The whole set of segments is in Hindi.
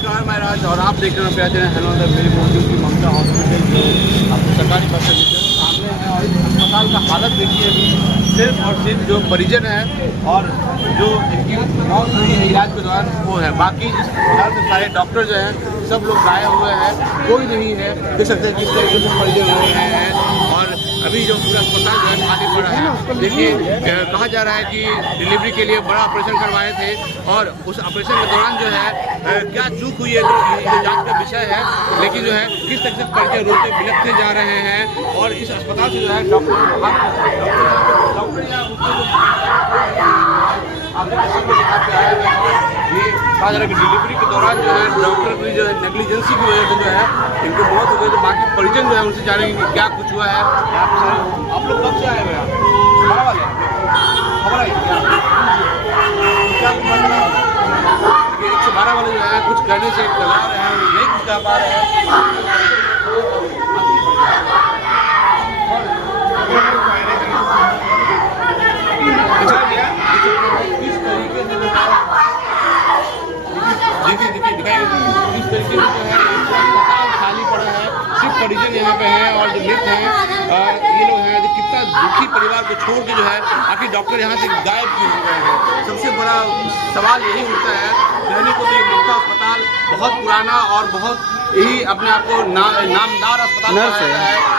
नमस्कार, मैं राज और आप देख रहे हैं प्यार चैनल हेलो मेरी मौजूद ममता हॉस्पिटल जो आपको सरकारी बस सामने है। और इस अस्पताल का हालत देखिए अभी सिर्फ और सिर्फ जो परिजन है और जो इनकी मौत हुई है इलाज के दौरान वो है। बाकी इस अस्पताल से सारे डॉक्टर जो हैं सब लोग गायब हुए हैं, कोई नहीं है। देख सकते हैं किस तरीके से परिजन हो रहे हैं और अभी जो पूरा अस्पताल जो है खाली पड़ा है। देखिए कहा जा रहा है कि डिलीवरी के लिए बड़ा ऑपरेशन करवाए थे और उस ऑपरेशन के दौरान जो है क्या चूक हुई है जो जांच का विषय है। लेकिन जो है किस तरह से परिचय रोते बिलखते जा रहे हैं और इस अस्पताल से जो है डॉक्टर ये कहा जा रहा है कि डिलीवरी के दौरान जो है डॉक्टर की जो है नेग्लिजेंसी की वजह से जो है इनको मौत हो गई। तो बाकी परिजन जो है उनसे जानेंगे कि क्या कुछ हुआ है। आप लोग कब से आए हुए हैं? खबर आई क्या? क्या कुछ मतलब 112 वाले जो है कुछ कहने से कतरा रहे हैं, नहीं कुछ कह पा रहे हैं। इस तरीके से दिखाई इस तरीके से जो है अस्पताल खाली पड़ा है, सिर्फ परिजन यहाँ पे हैं और जो मृत हैं ये लोग हैं। कितना दुखी परिवार को छोड़ के जो है आखिर डॉक्टर यहाँ से गायब क्यों हो गए हैं। सबसे बड़ा सवाल यही उठता है। कहने को तो ये ममता अस्पताल बहुत पुराना और बहुत यही अपने आप को नामदार अस्पताल है,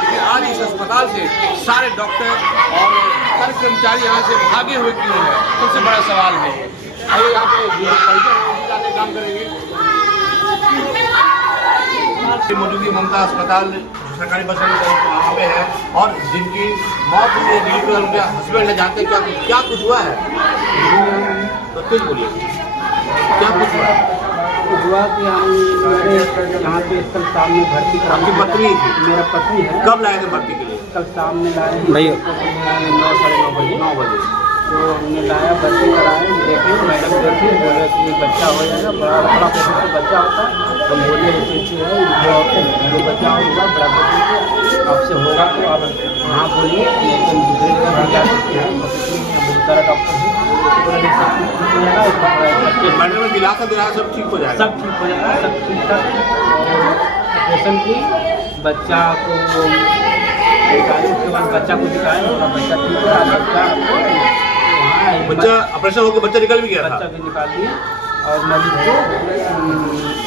लेकिन आज इस अस्पताल से सारे डॉक्टर और सारे कर्मचारी यहाँ से भागे हुए क्यों हैं, सबसे बड़ा सवाल है। आइए यहाँ पे जाके काम करेंगे। मौजूदगी ममता अस्पताल सरकारी बस वहाँ पे है और जिनकी मौत हुई है दिल्ली में उनके हस्बैंड है। जानते हैं क्या कुछ हुआ है? तो कुछ बोलिए क्या कुछ हुआ कि हम यहाँ पे कल शाम में भर्ती करा। आपकी पत्नी थी? मेरा पति है। कब लाए थे भर्ती के लिए? कल शाम में लाए भैया 9 बजे तो हमने लाया, भर्ती कराए। देखे मैडम देखी, बोले कि बच्चा हो जाएगा, बड़ा पेशेंट का बच्चा होता है। हम बोले ऐसी है जो बच्चा होगा बड़ा पेशेंट आपसे होगा तो आप हाँ बोलिए, लेकिन दूसरे जगह भी जा सकते हैं। बहुत सारा डॉक्टर है, मैडम में दिलासा सब ठीक हो जाएगा, सब ठीक हो जाएगा, सब ठीक ठाक। ऑपरेशन की बच्चा को निकाले, उसके बाद बच्चा को दिखाए, उसका बच्चा ठीक है। बच्चा ऑपरेशन होकर बच्चा निकल भी गया था? बच्चा भी निकाल दिए और मरीज को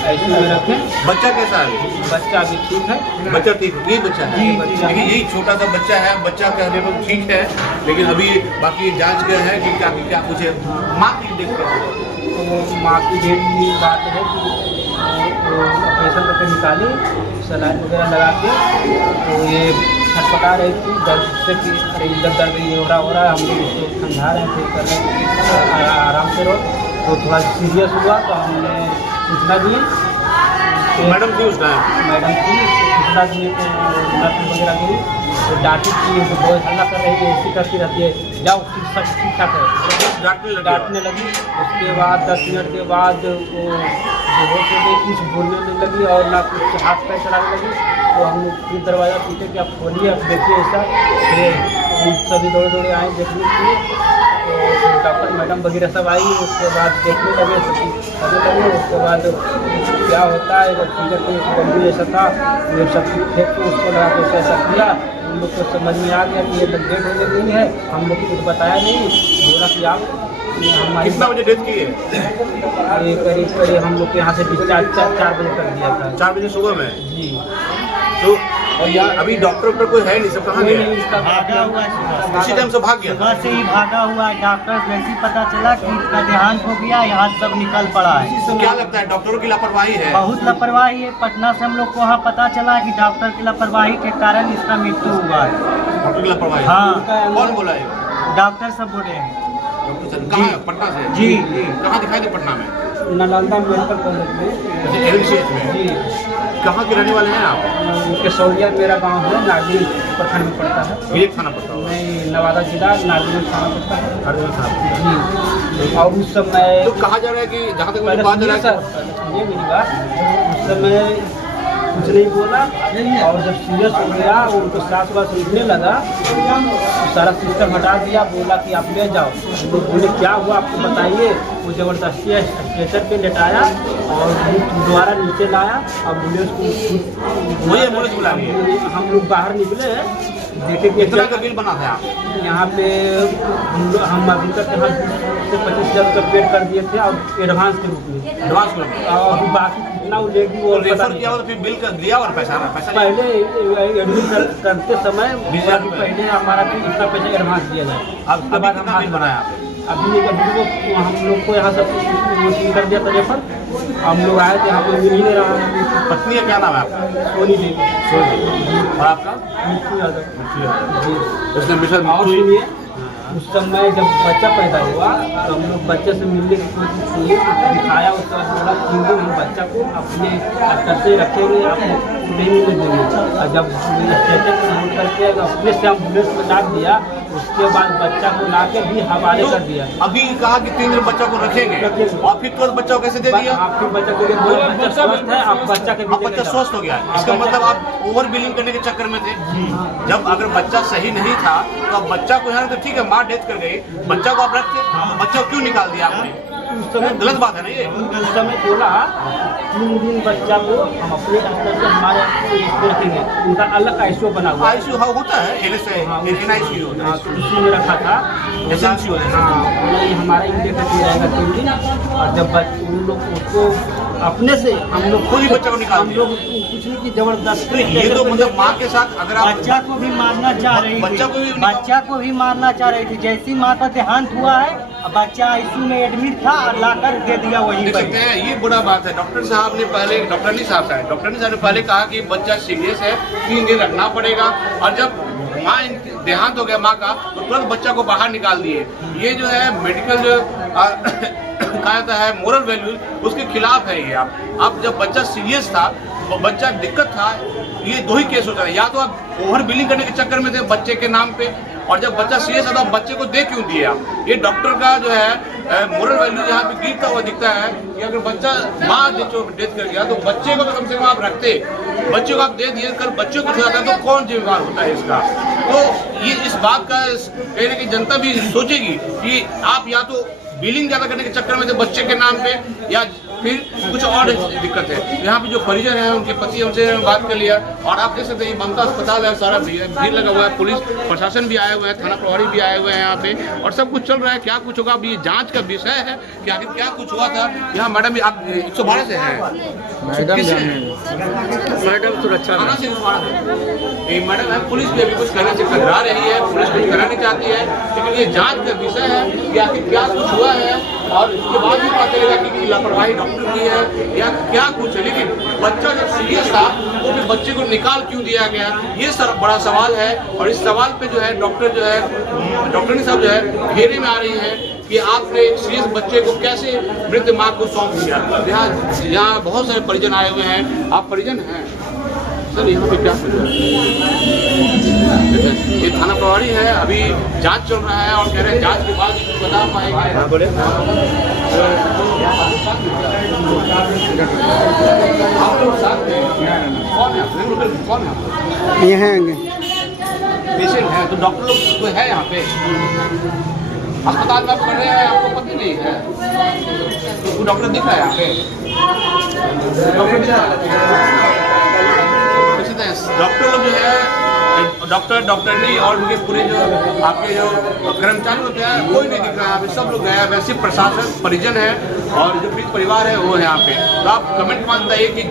आईसीयू में रखे। बच्चा कैसा है? बच्चा भी ठीक है। बच्चा ठीक है, यही बच्चा है। लेकिन यही छोटा सा बच्चा है, बच्चा कहने पर ठीक है, लेकिन अभी बाकी जांच कर है कि क्या कुछ है। माँ की डेट क्या है? तो माँ की डेट की बात है कि ऑपरेशन करके निकाली, सलाइन वगैरह लगा के तो ये छटपटा रही थी दर्द से कि अरे इधर दर्द ये हो रहा है। हम लोग उसको समझा रहे थे, कर रहे थे आराम से रहो। तो थोड़ा सीरियस हुआ तो हमने सूचना दिए। मैडम थी उस टाइम? मैडम थी, सूचना दिए तो नर्स वगैरह दी तो डांटी की, तो बहुत हल्ला कर रही है, ऐसी करती रहती है, जाओ सब ठीक ठाक है, डांटने लगी। उसके बाद 10 मिनट के बाद वो बेहोश हो गई, कुछ बोलने नहीं लगी और ना कुछ हाथ पैर चलाने लगी। तो हम लोग फिर दरवाज़ा पीछे कि आप खोलिए, आप देखिए ऐसा। फिर हम सभी दौड़े आए देखने के लिए। तो डॉक्टर मैडम वगैरह सब आई, उसके बाद देखने लगे, करने लगे। उसके बाद क्या होता है, फिंगर पे गंभीर ऐसा था, ये सब फेंक के उसको लगा के ऐसा किया। हम लोग को समझ में आ गया कि ये डेट हो गई है। हम लोग को कुछ बताया नहीं, बोला कि आप हमारी कितना बजे डेथ की है? ये करीब हम लोग के यहाँ से डिस्चार्ज 4 बजे कर दिया था। 4 बजे सुबह में? जी। तो और यहाँ अभी डॉक्टर कोई है नहीं, सब कहाँ गया? भागा हुआ है, उसी टाइम से भाग गया? सुबह से ही भागा हुआ है। डॉक्टर जैसे ही पता चला कि इसका देहांत हो गया, यहाँ सब निकल पड़ा है। तो क्या लगता है डॉक्टरों की लापरवाही है? बहुत लापरवाही है। पटना से हम लोग को वहाँ पता चला कि डॉक्टर की लापरवाही के कारण इसका मृत्यु हुआ है। डॉक्टर की लापरवाही? हाँ। कौन बोला है? डॉक्टर सब बोले हैं। डॉक्टर सर कहाँ है? पटना से? जी। कहाँ दिखाई दे पटना में? नालंदा मेडिकल कॉलेज में। एमसीएच में? जी। कहाँ के रहने वाले हैं आप? केसौलिया मेरा गांव है, नागरिक प्रखंड में पड़ता है। विलेज थाना पड़ता है? नहीं, नवादा जिला नागरिक थाना पड़ता है। जी। और उस समय तो कहा जा रहा है कि जहाँ तक मुझे पता चला सर, ये मेरी बात, उस समय कुछ नहीं बोला। और जब सीरियस हो गया वो उनको सांस वास रुकने लगा तो सारा सिस्टम हटा दिया, बोला कि आप ले जाओ। हम लोग बोले क्या हुआ आपको बताइए। वो ज़बरदस्ती स्ट्रेचर पे लेटाया और दोबारा नीचे लाया। एम्बुलेंस को वही एम्बुलेंस बुला रही है। हम लोग बाहर निकले, देखे कि कितना का बिल बना था आप? यहाँ पे हम अभी तक यहाँ से 25,000 रुपये पेड कर दिए थे और एडवांस के रूप में। एडवांस में और अभी बाकी कितना वो लेगी वो पता रेफर नहीं। किया हो तो फिर बिल कर दिया और पैसा पहले एडमिट करते समय पहले हमारा भी इतना पैसा एडवांस दिया जाए। अब उसके बाद हम बिल बनाया आपने? अभी हम लोग को यहाँ सब कर दिया था रेफर। हम लोग आए थे, यहाँ पे मिल ही नहीं रहा है। पत्नी का क्या नाम है आपका? सोनी देवी। और आपका? मिट्टू यादव जी। उसने मिशन और सुनिए, उस समय जब बच्चा पैदा हुआ तो हम लोग बच्चे से मिलने की कोशिश की, दिखाया। उसका बोला 3 दिन हम बच्चा को अपने अस्तर से रखेंगे, आप नहीं मिलने देंगे। और जब स्ट्रेचर को मोड़ करके अपने से एम्बुलेंस में डाल दिया, उसके बाद बच्चा को ला के भी हवाले कर दिया। अभी कहा कि 3 दिन बच्चा को रखेंगे और फिर तुरंत बच्चा को कैसे दे दिया? आपके बच्चा को बच्चा स्वस्थ है, आप बच्चा के अब बच्चा स्वस्थ हो गया है, इसका मतलब आप ओवर बिलिंग करने के चक्कर में थे। जब अगर बच्चा सही नहीं था तो अब बच्चा को यहाँ तो ठीक है, माँ डेथ कर गई, बच्चा को आप रखते, बच्चा को क्यों निकाल दिया आपने? उस समय गलत बात है ना ये। उस समय बोला 3 दिन बच्चा को हम अपने स्तर से हमारे इसमें रखेंगे। उनका अलग आईसीयू बना हुआ है। आईसीयू होता है, एनआईसीयू होता है, उसी में रखा था। एसएनसी होता है। हाँ, ये हमारा इंडिया का रहेगा 3 दिन। और जब उन लोग उसको अपने से हम लोग खुद ही बच्चा को निकाल हम लोग कुछ नहीं की जबरदस्ती। तो ये तो मतलब माँ के साथ अगर आप बच्चा को भी मारना चाह रही थी, बच्चा को भी मारना चाह रही थी। जैसी माँ का देहांत हुआ है, बच्चा आईसीयू में एडमिट था और लाकर दे दिया वहीं देख पर। सकते हैं, ये बुरा बात है। डॉक्टर साहब ने पहले, डॉक्टरनी साहब ने पहले कहा कि बच्चा सीरियस है, 3 दिन रखना पड़ेगा। और जब माँ देहांत हो गया माँ का तो तुरंत बच्चा को बाहर निकाल दिए। ये जो है मेडिकल जो कहा जाता है मोरल वैल्यू, उसके खिलाफ है ये। आप जब बच्चा सीरियस था, बच्चा दिक्कत था, ये 2 ही केस होता है। या तो आप ओवर बिलिंग करने के चक्कर में थे बच्चे के नाम पे, और जब बच्चा सीरियस है तो आप बच्चे को दे क्यों दिए आप? ये डॉक्टर का जो है मोरल वैल्यू यहाँ पे गिरता हुआ दिखता है कि अगर बच्चा माँ डेथ कर गया तो बच्चे को तो कम से कम आप रखते, बच्चे को आप दे दिए, कल बच्चे को जाता है तो कौन जिम्मेवार होता है इसका? तो ये इस बात का कहीं ना कहीं जनता भी सोचेगी कि आप या तो बिलिंग ज़्यादा करने के चक्कर में थे बच्चे के नाम पे, या फिर कुछ और दिक्कत है। यहाँ पे जो परिजन है, उनके पति, उनसे बात कर लिया। और आप देख सकते हैं ममता अस्पताल है, सारा भीड़ लगा हुआ है, पुलिस प्रशासन भी आए हुए हैं, थाना प्रभारी भी आए हुए हैं यहाँ पे, और सब कुछ चल रहा है। क्या कुछ होगा अभी ये जांच का विषय है कि आखिर क्या कुछ हुआ था। यहाँ मैडम भी आप 112 से हैं? मैडम सुरक्षा थाना से 112 से मैडम है। पुलिस भी अभी कुछ करने से कतरा रही है, पुलिस कुछ करना नहीं चाहती है, लेकिन ये जाँच का विषय है कि आखिर क्या कुछ हुआ है। और इसके बाद भी पता चलेगा कि लापरवाही डॉक्टर की है या क्या कुछ है। लेकिन बच्चा जब सीरियस था तो फिर बच्चे को निकाल क्यों दिया गया, ये बड़ा सवाल है। और इस सवाल पे जो है डॉक्टरनी साहब जो है घेरे में आ रही है कि आपने एक सीरियस बच्चे को कैसे मृत माँ को सौंप दिया। यहाँ बहुत सारे परिजन आए हुए हैं। आप परिजन हैं सर? यहाँ पे क्या कर रहा है? ये थाना प्रभारी है, अभी जांच चल रहा है और कह रहे हैं जांच के बाद बता पाएंगे। हाँ बोले। आप लोग साथ में कौन है? कौन है? ये हैं पेशेंट है, तो डॉक्टर लोग तो है यहाँ पे अस्पताल में आप कर रहे हैं, आपको पता नहीं है? तो डॉक्टर दिख रहा है यहाँ पे? डॉक्टर दिख रहा है? डॉक्टर लोग जो है, डॉक्टरनी और उनके पूरे जो आपके जो कर्मचारी होते हैं कोई नहीं दिख रहा है यहाँ पे। सब लोग गए हैं, सिर्फ प्रशासन, परिजन है और जो पीड़ित परिवार है वो है यहाँ पे। तो आप कमेंट में बताइए कि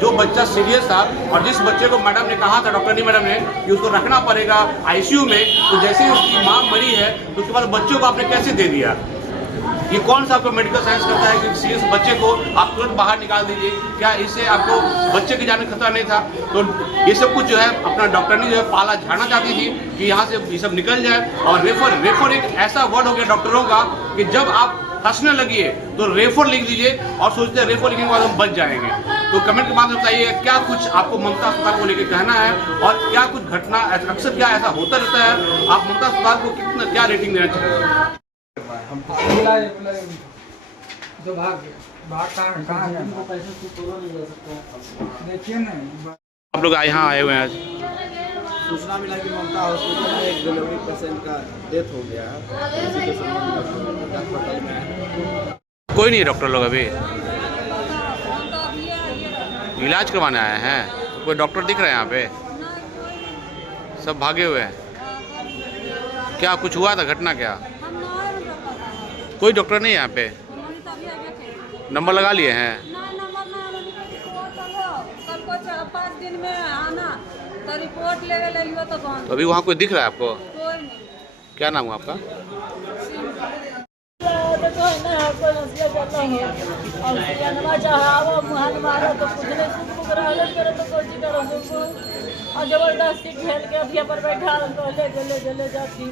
जो बच्चा सीरियस था और जिस बच्चे को मैडम ने कहा था, डॉक्टरनी मैडम ने, कि उसको रखना पड़ेगा आईसीयू में, तो जैसे ही उसकी माँ मरी है तो उसके बाद बच्चों को आपने कैसे दे दिया? ये कौन सा आपको मेडिकल साइंस करता है कि सीरियस बच्चे को आप तुरंत बाहर निकाल दीजिए? क्या इससे आपको बच्चे की जान खतरा नहीं था? तो ये सब कुछ जो है अपना डॉक्टरनी जो है पाला झाड़ना चाहती थी कि यहाँ से ये सब निकल जाए। और रेफर एक ऐसा वर्ड हो गया डॉक्टरों का कि जब आप हंसने लगिए तो रेफर लिख दीजिए और सोचते हैं रेफर लिखने के बाद हम बच जाएंगे। तो कमेंट के बाद बताइए क्या कुछ आपको ममता अस्पताल को लेकर कहना है और क्या कुछ घटना अक्सर क्या ऐसा होता रहता है? आप ममता अस्पताल को क्या रेटिंग देना चाहिए? जो भाग देखिए ना, आप लोग यहाँ आए हुए हैं आज? सूचना मिला कि ममता हॉस्पिटल में एक डिलीवरी पेशेंट का डेथ हो गया है। इसी के संबंध में अस्पताल में आए हैं। कोई नहीं डॉक्टर लोग अभी इलाज करवाने आए हैं, तो कोई डॉक्टर दिख रहे हैं यहाँ पे? सब भागे हुए हैं। क्या कुछ हुआ था, घटना क्या? कोई डॉक्टर नहीं है यहाँ पे? नंबर लगा लिए हैं? पाँच दिन में आना तो रिपोर्ट लेवे ले लियो तो कौन? तो अभी वहाँ कोई दिख रहा है आपको? कोई नहीं। क्या नाम हुआ आपका? और जबरदस्ती खेल के अभी पर बैठा ले जाती